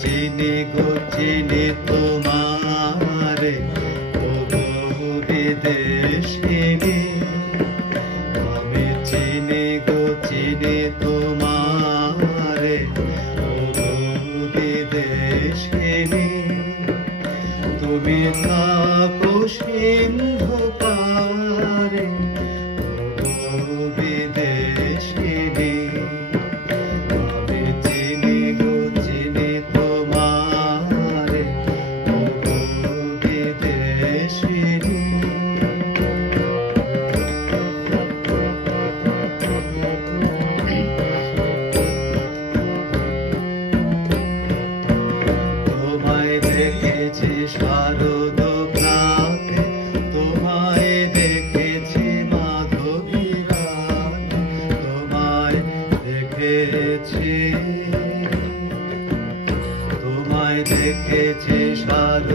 চিনি গো চিনি তোমারে ও বহু বিদেশিনী আমি চিনি গো চিনি তোমারে ও বহু বিদেশিনী তুমি থাকো সিন্ধু পারে ও বহু বিদেশিনী আমি চিনি গো চিনি তোমারে ও বহু বিদেশিনী তোমায় দেখেছি শারদ প্রাতে তোমায় দেখেছি মাধবী রাতে তোমায় দেখেছি শারদ